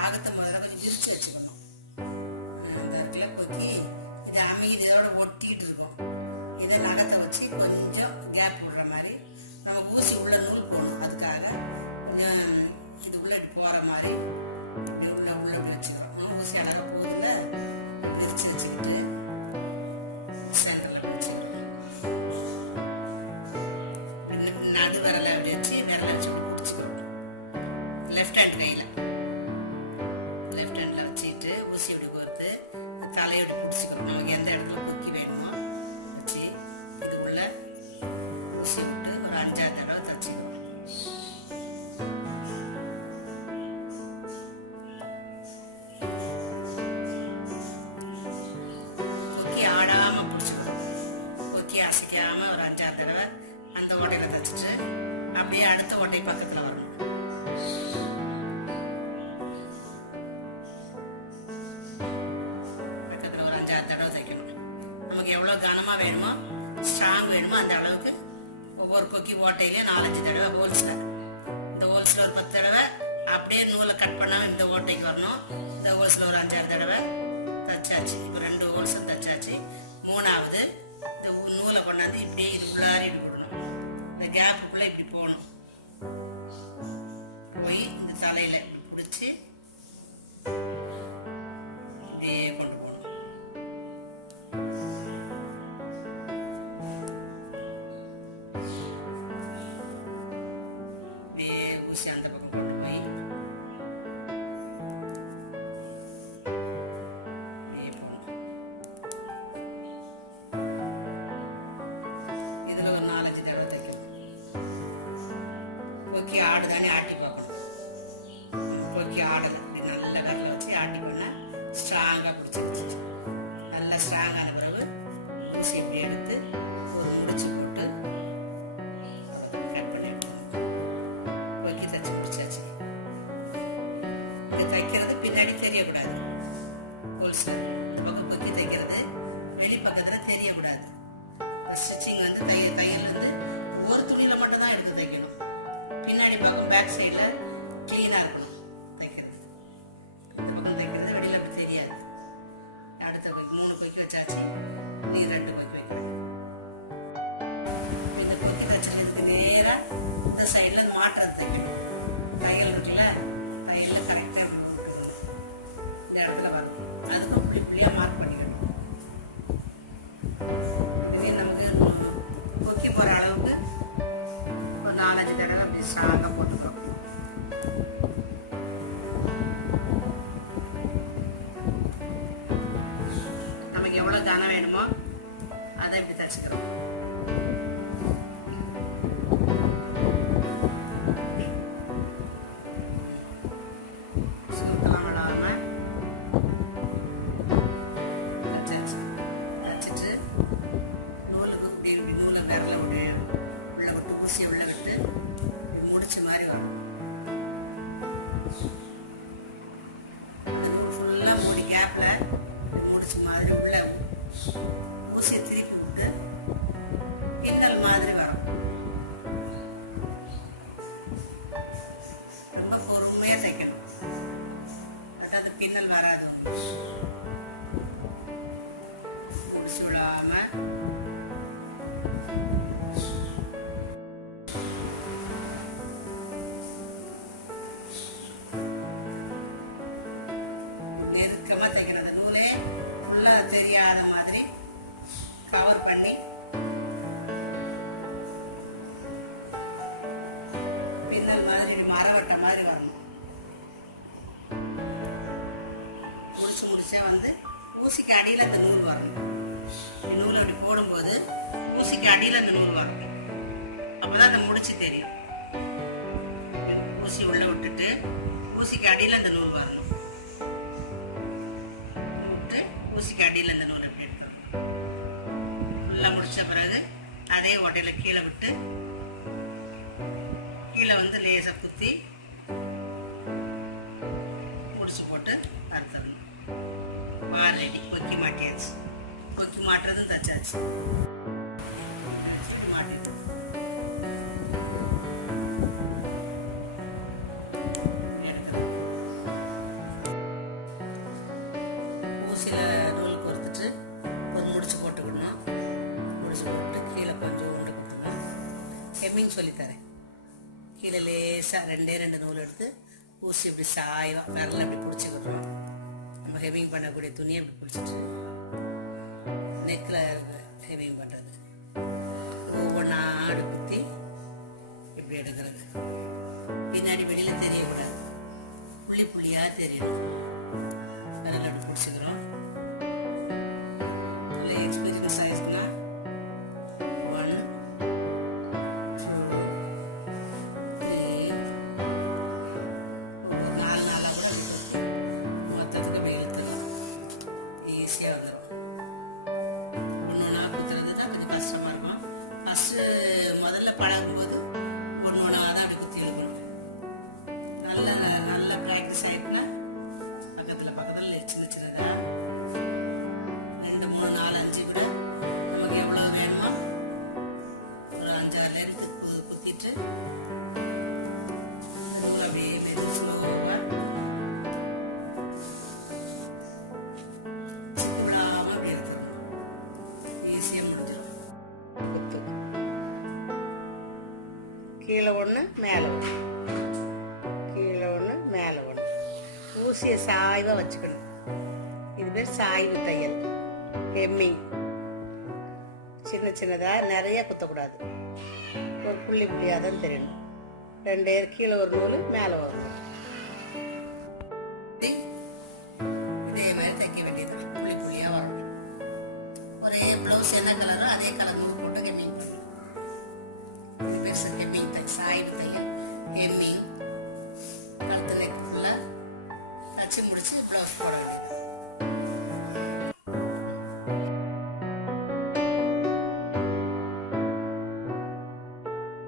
பாகத்தை முதல்ல கொஞ்சம் விரிச்சு வச்சுக்கணும். அந்த இடத்துல கொக்கி இது அமைதியோட ஒட்டிட்டு இருக்கும். இதை நகத்தை வச்சு கொஞ்சம் கேப் விடுற மாதிரி நமக்கு ஊசி உள்ள நூல் போகணும். அதுக்காக கொஞ்சம் இது உள்ள போற மாதிரி உள்ள வச்சுக்கிறோம். ஊசி அழகா போகுதுல விரிச்சு வச்சுக்கிட்டு நடு விரல வச்சு விரல வச்சு பிடிச்சிக்கிறோம். லெஃப்ட் ஹேண்ட் கையில லெஃப்ட் ஹேண்ட்ல வச்சுட்டு ஊசி எப்படி கோர்த்து தலையோட பிடிச்சிக்கிறோம். நமக்கு எந்த இடத்துல கொக்கி வேணுமோ வச்சு இது உள்ள ஊசி விட்டு ஒரு 5-6 தடவை தச்சுக்கிறோம். கொக்கி ஆடாம பிடிச்சிக்கிறோம். கொக்கி அசைக்காம ஒரு 5-6 தடவை அந்த ஓட்டையில தச்சுட்டு அப்படியே அடுத்த ஓட்டை பக்கத்துல வரணும். பக்கத்துல ஒரு 5-6 தடவை தைக்கணும். நமக்கு எவ்வளவு கனமா வேணுமோ ஸ்ட்ராங் வேணுமோ அந்த அளவுக்கு ஒவ்வொரு கொக்கி ஓட்டையிலேயே 4-5 தடவை ஹோல்ஸ்ல இந்த ஹோல்ஸ்ல ஒரு 10 தடவை அப்படியே நூலை கட் பண்ணாம இந்த ஓட்டைக்கு வரணும். இந்த ஹோல்ஸ்ல ஒரு 5-6 தடவை தச்சாச்சு. இப்போ 2 ஹோல்ஸ் தச்சாச்சு. 3வது இந்த நூலை கொண்டாந்து இப்படியே இது உள்ளாரி விடணும். இந்த கேப்புக்குள்ள இப்படி போகணும். போய் இந்த தலையில பிடிச்சி இப்படியே கொண்டு போகணும். இப்படியே ஊசி அந்த பக்கம் கொண்டு போய் இப்படியே போகணும். இதுல ஒரு 4-5 தடவை தைக்கணும். கொக்கி ஆடுதானே ஆட்டி பார்க்கணும். கொக்கி ஆடலை இப்படி நல்ல விரல வச்சு ஆட்டி பண்ண ஸ்ட்ராங்கா பிடிச்சிருச்சு. நல்ல ஸ்ட்ராங்கான பிறகு ஊசி இப்படி எடுத்து ஒரு முடிச்சு போட்டு கட் பண்ணி எடுக்கணும். கொக்கி தச்சு முடிச்சாச்சு. இங்க தைக்கிறது பின்னாடி தெரியக்கூடாது. ஹோல்ஸ்ல இந்த பக்கம் கொக்கி தைக்கிறது வெளி பக்கத்துல தெரியக்கூடாது. ஸ்டிச்சிங் வந்து தையல் வந்து ஒரு துணியில மட்டும் தான் எடுத்து தைக்கணும். பின்னாடி பக்கம் பேக் சைட்ல கிளீனா இருக்கணும் தைக்கிறது. இந்த பக்கம் தைக்கிறது வெளியில அப்படி தெரியாது. அடுத்த கொக்கி 3 கொக்கி வச்சாச்சு. நீ 2 கொக்கி வைக்கிறேன். இந்த கொக்கி தைச்சதுக்கு நேரா இந்த சைட்ல மாற்றம் தைக்கணும். தையல் இருக்குல்ல தையல்ல கரெக்டா இந்த இடத்துல வரணும். அதுக்கு அப்படி இப்படியா மார்க் பண்ணிக்கணும். இது நமக்கு கொக்கி போற அளவுக்கு ஒரு 4-5 தடவை அப்படி ஸ்ட்ராங்கா போட்டுக்கிறோம். நமக்கு எவ்வளவு கனம் வேணுமோ அதை இப்படி தச்சுக்கிறோம். சுருக்கலாம் விடாம தச்சுட்டு நூலுக்கு இப்படி நூலை விரல விட்டு உள்ள விட்டு ஊசியை உள்ள விட்டு முடிச்சு மாதிரி வரும். ஃபுல்லா மூடி கேப்ல முடிச்சு மாதிரி உள்ள ஊசியை திருப்பி விட்டு பின்னல் மாதிரி வரும். ரொம்ப பொறுமையா தைக்கணும். அதாவது பின்னல் வராது. முடிச்சு விடாம நெருக்கமா தைக்கணும். அந்த நூலே ஃபுல்லா தெரியாத மாதிரி கவர் பண்ணி பின்னல் மாதிரி மரவட்ட மாதிரி வரணும். முடிச்சே வந்து ஊசிக்கு அடியில் அந்த நூல் வரணும். நூல் அப்படி போடும்போது ஊசிக்கு அடியில் அந்த நூல் வரணும். அப்பதான் அந்த முடிச்சு தெரியும். ஊசி உள்ள விட்டுட்டு ஊசிக்கு அடியில் அந்த நூல் வரணும். ஊசிக்கு அடியில் அந்த நூல் எப்படி எடுக்கணும். ஃபுல்லாக முடிச்ச பிறகு அதே ஓட்டையில கீழே விட்டு கீழே வந்து லேசா குத்தி முடிச்சு போட்டு அறுத்தணும். ஆல்ரெடி கொக்கி மாட்டியாச்சு. கொக்கி மாட்டுறதும் தச்சாச்சு. மாட்டிட்டு ஹெம்மிங் சொல்லித்தரேன். கீழே லேசாக ரெண்டு நூல் எடுத்து ஊசி இப்படி சாய்வா விரல அப்படி பிடிச்சிக்கிடுறோம். நம்ம ஹெம்மிங் பண்ணக்கூடிய துணியை அப்படி பிடிச்சிட்டு நெக்கில் ஹெம்மிங் பண்ணுறது. ஒவ்வொன்றா குத்தி இப்படி எடுக்கிறது. பின்னாடி வெளியில் தெரியக்கூடாது, புள்ளி புள்ளியாக தெரியணும். விரல அப்படி பிடிச்சிக்கிறோம். எக்ஸ்பீரியன்ஸ் ஆயிடுச்சுன்னா 1 2 3 4 நாளாக கூட மொத்தத்துக்கு போய் இழுத்துடும். ஈஸியாக வந்துடும். ஒன்று குத்துறது தான் கொஞ்சம் கஷ்டமாக இருக்கும். ஃபஸ்ட்டு முதல்ல பழகும்போது ஒன்று தான் அப்படி குத்தி இழுக்கணும். நல்ல ப்ராக்டிஸ் ஆகிட்டுனா பக்கத்தில் சின்ன சின்னதாக 2 3 4 5 கூட நமக்கு எவ்வளோ வேணுமோ ஒரு 5 6 லேருந்து குத்திட்டு அப்படியே ஸ்லோவாக விடாமல் அப்படி எடுத்துக்கணும். ஈஸியாக முடிஞ்சிடும். குத்து கீழே ஒன்று மேலே ஒன்று, கீழே ஒன்று மேலே ஒன்று. ஊசியை சாய்வாக வச்சுக்கணும். இது பேர் சாய்வு தையல், ஹெம்மிங். சின்னதாக நிறைய குத்தக்கூடாது. ஒரு புள்ளி புள்ளியாக தான் தெரியணும். 2 கீழே ஒரு நூல் மேலே வரும். இதே மாதிரி தைக்க வேண்டியது. புள்ளி புள்ளியாக வரும். ஒரே ப்ளவுஸ் என்ன கலரோ அதே கலர் நூல் போட்டு ஹெம்மிங் பண்ணணும். இது பேர் ஹெம்மிங் சாய்வு தையல், ஹெம்மிங். கழுத்து நெக் ஃபுல்லாக தச்சு முடிச்சு ப்ளவுஸ் போட வேண்டியது.